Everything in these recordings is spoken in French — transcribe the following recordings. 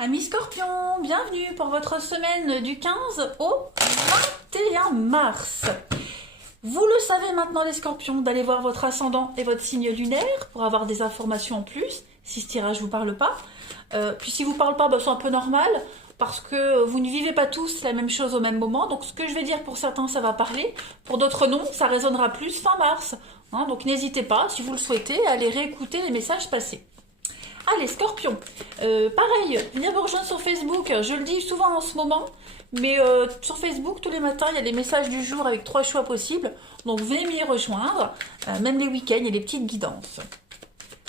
Amis Scorpions, bienvenue pour votre semaine du 15 au 21 mars. Vous le savez maintenant les Scorpions, d'aller voir votre ascendant et votre signe lunaire pour avoir des informations en plus, si ce tirage vous parle pas. Puis si vous parle pas, c'est un peu normal, parce que vous ne vivez pas tous la même chose au même moment. Donc ce que je vais dire pour certains, ça va parler. Pour d'autres non, ça résonnera plus fin mars. Donc n'hésitez pas, si vous le souhaitez, à aller réécouter les messages passés. Allez, Scorpion, pareil, venez me rejoindre sur Facebook, je le dis souvent en ce moment, mais sur Facebook, tous les matins, il y a les messages du jour avec 3 choix possibles, donc venez m'y rejoindre, même les week-ends, il y a les petites guidances.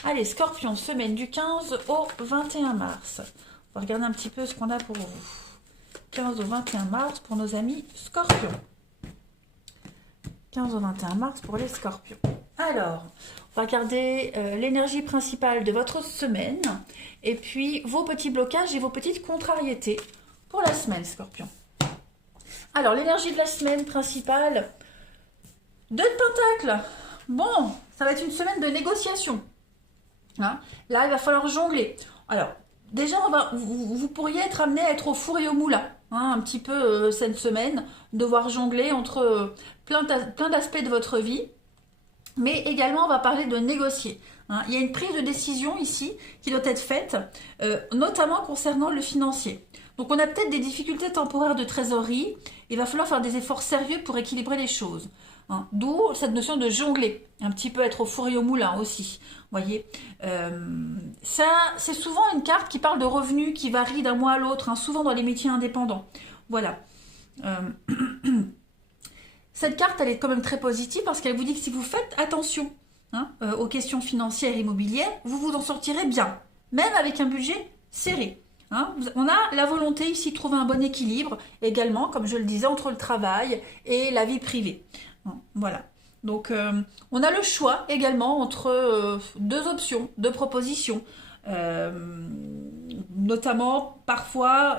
Allez, Scorpion, semaine du 15 au 21 mars. On va regarder un petit peu ce qu'on a pour vous. 15 au 21 mars pour nos amis Scorpions. 15 au 21 mars pour les Scorpions. Alors, on va regarder l'énergie principale de votre semaine et puis vos petits blocages et vos petites contrariétés pour la semaine, Scorpion. Alors, l'énergie de la semaine principale, 2 de Pentacle. Bon, ça va être une semaine de négociation. Là, il va falloir jongler. Alors, déjà, vous pourriez être amené à être au four et au moulin. Un petit peu cette semaine, devoir jongler entre plein d'aspects de votre vie. Mais également, on va parler de négocier. Il y a une prise de décision ici qui doit être faite, notamment concernant le financier. Donc, on a peut-être des difficultés temporaires de trésorerie. Il va falloir faire des efforts sérieux pour équilibrer les choses. D'où cette notion de jongler, un petit peu être au four et au moulin aussi. Voyez, ça, c'est souvent une carte qui parle de revenus qui varient d'un mois à l'autre, souvent dans les métiers indépendants. Voilà. Cette carte, elle est quand même très positive parce qu'elle vous dit que si vous faites attention aux questions financières et immobilières, vous vous en sortirez bien, même avec un budget serré. On a la volonté ici de trouver un bon équilibre également, comme je le disais, entre le travail et la vie privée. Voilà. Donc, on a le choix également entre 2 options, 2 propositions. Notamment, parfois,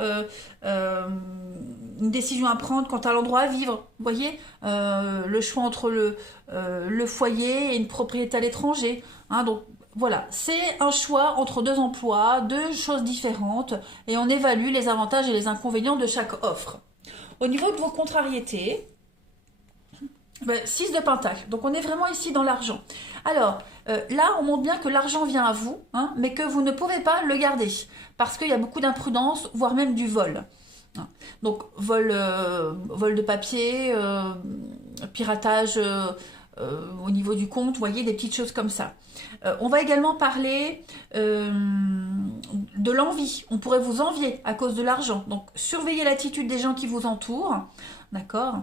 une décision à prendre quant à l'endroit à vivre. Vous voyez, le choix entre le foyer et une propriété à l'étranger. Donc, voilà, c'est un choix entre 2 emplois, 2 choses différentes, et on évalue les avantages et les inconvénients de chaque offre. Au niveau de vos contrariétés, 6 de Pentacle, donc on est vraiment ici dans l'argent. Alors, là, on montre bien que l'argent vient à vous, mais que vous ne pouvez pas le garder, parce qu'il y a beaucoup d'imprudence, voire même du vol. Donc, vol de papier, piratage au niveau du compte, vous voyez, des petites choses comme ça. On va également parler de l'envie. On pourrait vous envier à cause de l'argent. Donc, surveillez l'attitude des gens qui vous entourent, d'accord ?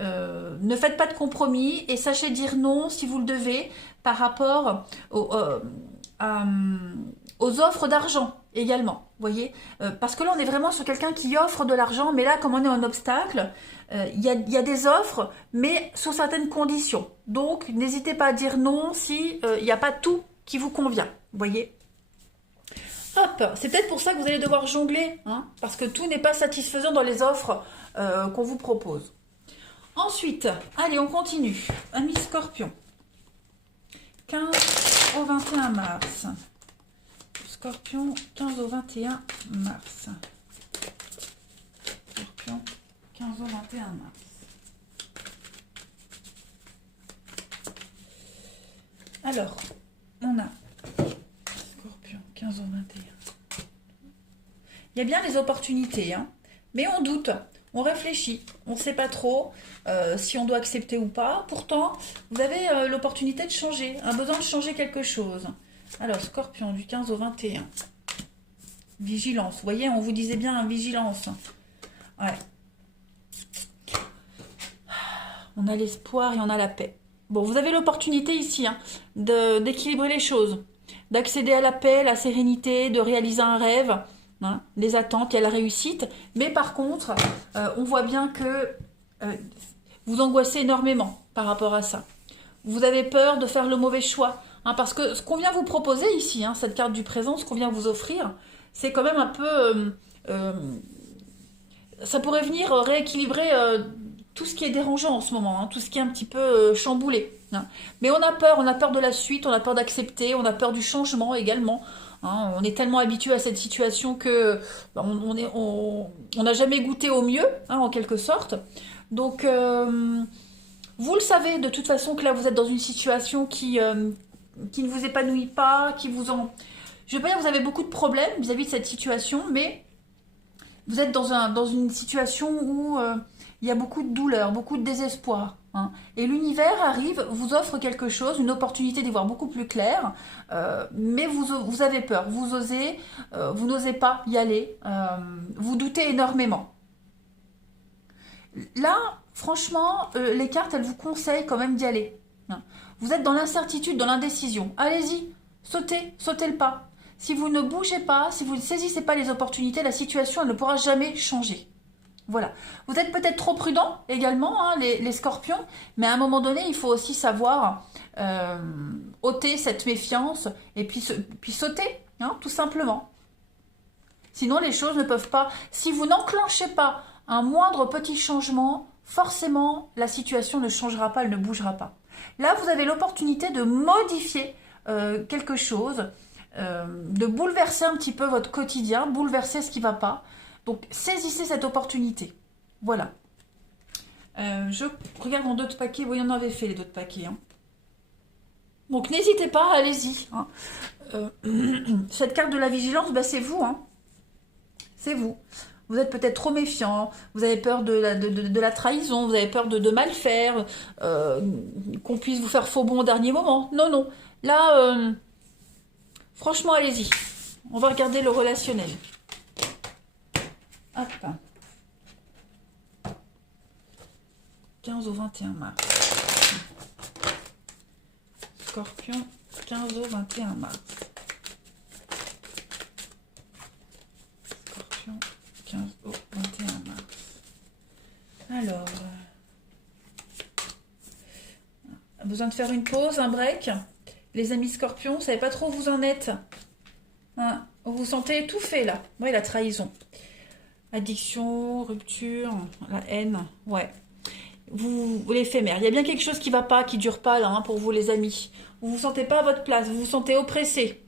Ne faites pas de compromis et sachez dire non si vous le devez par rapport aux offres d'argent également, voyez, parce que là on est vraiment sur quelqu'un qui offre de l'argent, mais là comme on est en obstacle, il y a des offres, mais sous certaines conditions. Donc n'hésitez pas à dire non si il n'y a pas tout qui vous convient, voyez. Hop, c'est peut-être pour ça que vous allez devoir jongler, parce que tout n'est pas satisfaisant dans les offres qu'on vous propose. Ensuite, allez, on continue. Amis Scorpion. 15 au 21 mars. Scorpion, 15 au 21 mars. Scorpion, 15 au 21 mars. Alors, on a Scorpion, 15 au 21. Il y a bien les opportunités, mais on doute. On réfléchit, on ne sait pas trop si on doit accepter ou pas. Pourtant, vous avez l'opportunité de changer, un besoin de changer quelque chose. Alors, Scorpion, du 15 au 21. Vigilance. Vous voyez, on vous disait bien vigilance. Ouais. On a l'espoir et on a la paix. Bon, vous avez l'opportunité ici d'équilibrer les choses, d'accéder à la paix, la sérénité, de réaliser un rêve. Les attentes et la réussite, mais par contre on voit bien que vous angoissez énormément par rapport à ça. Vous avez peur de faire le mauvais choix, parce que ce qu'on vient vous proposer ici, cette carte du présent, ce qu'on vient vous offrir, c'est quand même un peu ça pourrait venir rééquilibrer tout ce qui est dérangeant en ce moment, tout ce qui est un petit peu chamboulé. Mais on a peur de la suite, on a peur d'accepter, on a peur du changement également. hein. On est tellement habitué à cette situation que on n'a jamais goûté au mieux, hein, en quelque sorte. Donc, vous le savez de toute façon que là, vous êtes dans une situation qui ne vous épanouit pas, qui vous en... Je ne veux pas dire que vous avez beaucoup de problèmes vis-à-vis de cette situation, mais vous êtes dans une situation où il y a beaucoup de douleur, beaucoup de désespoir, hein. Et l'univers arrive, vous offre quelque chose, une opportunité d'y voir beaucoup plus clair, mais vous avez peur, vous n'osez pas y aller, vous doutez énormément. Là, franchement, les cartes, elles vous conseillent quand même d'y aller, hein. Vous êtes dans l'incertitude, dans l'indécision. Allez-y, sautez le pas. Si vous ne bougez pas, si vous ne saisissez pas les opportunités, la situation, elle ne pourra jamais changer. Voilà. Vous êtes peut-être trop prudent également, hein, les scorpions, mais à un moment donné, il faut aussi savoir ôter cette méfiance et puis sauter, hein, tout simplement. Sinon, les choses ne peuvent pas... Si vous n'enclenchez pas un moindre petit changement, forcément, la situation ne changera pas, elle ne bougera pas. Là, vous avez l'opportunité de modifier quelque chose, de bouleverser un petit peu votre quotidien, bouleverser ce qui ne va pas. Donc, saisissez cette opportunité. Voilà. Je regarde mon d'autres paquets. Oui, on en avait fait les d'autres paquets, hein. Donc, n'hésitez pas, allez-y, hein. Cette carte de la vigilance, bah, c'est vous, hein. C'est vous. Vous êtes peut-être trop méfiant, vous avez peur de la trahison, vous avez peur de mal faire, qu'on puisse vous faire faux bond au dernier moment. Non, non. Là, franchement, allez-y. On va regarder le relationnel. Hop. 15 au 21 mars. Scorpion, 15 au 21 mars. Scorpion, 15 au 21 mars. Alors, besoin de faire une pause, un break. Les amis scorpions, vous savez pas trop où vous en êtes, hein, vous vous sentez étouffé là. Oui, la trahison. Addiction, rupture, la haine, ouais. Vous l'éphémère. Il y a bien quelque chose qui va pas, qui dure pas là, hein, pour vous les amis. Vous vous sentez pas à votre place, vous vous sentez oppressé.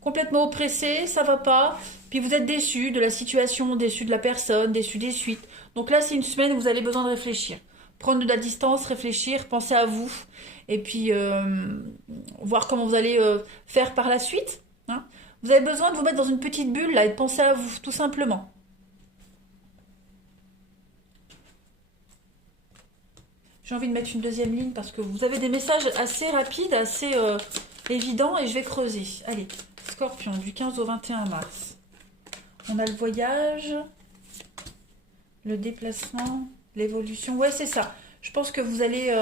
Complètement oppressé, ça va pas. Puis vous êtes déçu de la situation, déçu de la personne, déçu des suites. Donc là, c'est une semaine où vous avez besoin de réfléchir. Prendre de la distance, réfléchir, penser à vous. Et puis, voir comment vous allez faire par la suite, hein. Vous avez besoin de vous mettre dans une petite bulle là et de penser à vous, tout simplement. J'ai envie de mettre une deuxième ligne parce que vous avez des messages assez rapides, assez évidents et je vais creuser. Allez, Scorpion, du 15 au 21 mars. On a le voyage, le déplacement, l'évolution. Ouais, c'est ça. Je pense que vous allez...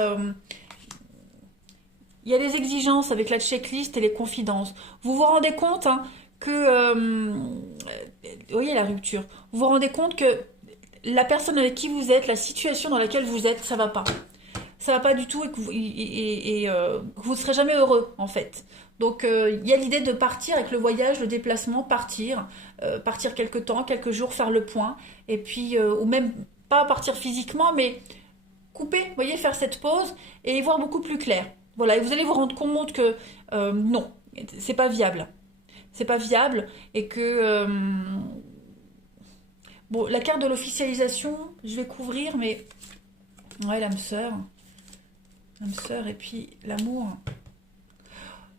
il y a les exigences avec la checklist et les confidences. Vous vous rendez compte, hein, que... vous voyez la rupture. Vous vous rendez compte que la personne avec qui vous êtes, la situation dans laquelle vous êtes, ça va pas. Ça va pas du tout et que vous ne serez jamais heureux, en fait. Donc, il y a l'idée de partir avec le voyage, le déplacement, partir quelque temps, quelques jours, faire le point. Et puis, ou même pas partir physiquement, mais couper, vous voyez, faire cette pause et y voir beaucoup plus clair. Voilà, et vous allez vous rendre compte que non, c'est pas viable. C'est pas viable et que... bon, la carte de l'officialisation, je vais couvrir, mais... Ouais, l'âme sœur. L'âme sœur et puis l'amour.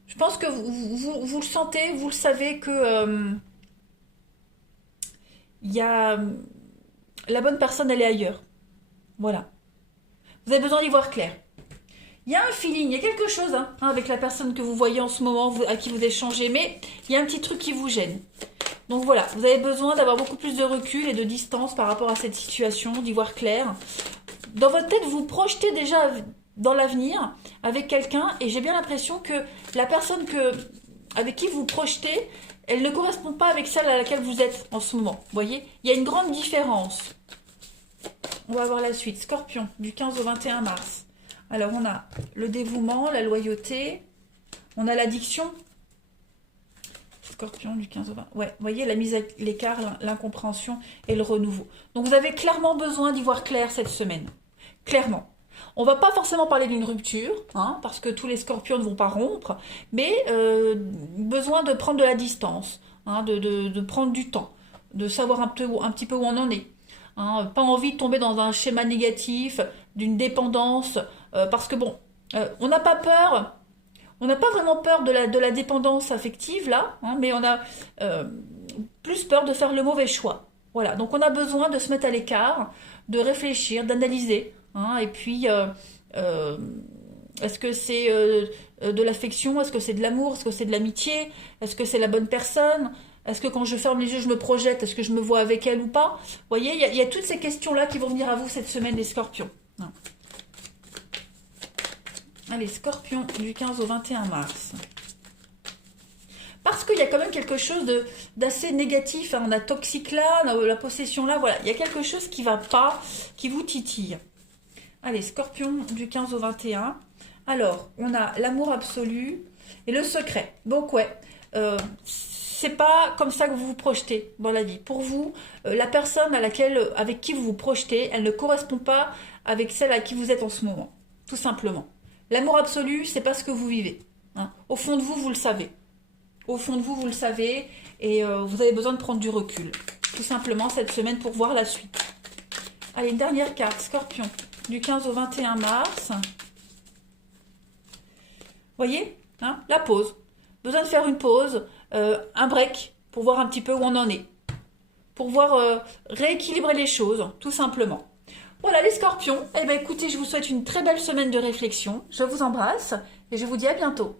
Je pense que vous le sentez, vous le savez que... il y a... la bonne personne, elle est ailleurs. Voilà. Vous avez besoin d'y voir clair. Il y a un feeling, il y a quelque chose, hein, avec la personne que vous voyez en ce moment, à qui vous échangez, mais il y a un petit truc qui vous gêne. Donc voilà, vous avez besoin d'avoir beaucoup plus de recul et de distance par rapport à cette situation, d'y voir clair. Dans votre tête, vous projetez déjà dans l'avenir avec quelqu'un et j'ai bien l'impression que la personne avec qui vous projetez, elle ne correspond pas avec celle à laquelle vous êtes en ce moment. Vous voyez, il y a une grande différence. On va voir la suite. Scorpion, du 15 au 21 mars. Alors, on a le dévouement, la loyauté, on a l'addiction. Scorpion, du 15 au 20. Ouais, vous voyez, la mise à l'écart, l'incompréhension et le renouveau. Donc, vous avez clairement besoin d'y voir clair cette semaine. Clairement. On va pas forcément parler d'une rupture, hein, parce que tous les scorpions ne vont pas rompre, mais besoin de prendre de la distance, hein, de prendre du temps, de savoir un petit peu où on en est. Hein. Pas envie de tomber dans un schéma négatif, d'une dépendance, parce que bon, on n'a pas peur, on n'a pas vraiment peur de la dépendance affective là, hein, mais on a plus peur de faire le mauvais choix. Voilà, donc on a besoin de se mettre à l'écart, de réfléchir, d'analyser, hein, et puis euh, est-ce que c'est de l'affection, est-ce que c'est de l'amour, est-ce que c'est de l'amitié, est-ce que c'est la bonne personne, est-ce que quand je ferme les yeux je me projette, est-ce que je me vois avec elle ou pas. Vous voyez, il y a toutes ces questions-là qui vont venir à vous cette semaine les scorpions. Hein. Allez, scorpion du 15 au 21 mars. Parce qu'il y a quand même quelque chose d'assez négatif. Hein. On a toxique là, la possession là, voilà. Il y a quelque chose qui va pas, qui vous titille. Allez, scorpion du 15 au 21. Alors, on a l'amour absolu et le secret. Donc, ouais, c'est pas comme ça que vous vous projetez dans la vie. Pour vous, la personne avec qui vous vous projetez, elle ne correspond pas avec celle à qui vous êtes en ce moment. Tout simplement. L'amour absolu, c'est pas ce que vous vivez. Hein. Au fond de vous, vous le savez. Au fond de vous, vous le savez, et vous avez besoin de prendre du recul. Tout simplement cette semaine pour voir la suite. Allez, une dernière carte, Scorpion, du 15 au 21 mars. Voyez, hein, la pause. Besoin de faire une pause, un break, pour voir un petit peu où on en est. Pour voir rééquilibrer les choses, tout simplement. Voilà les Scorpions. Eh bien écoutez, je vous souhaite une très belle semaine de réflexion. Je vous embrasse et je vous dis à bientôt.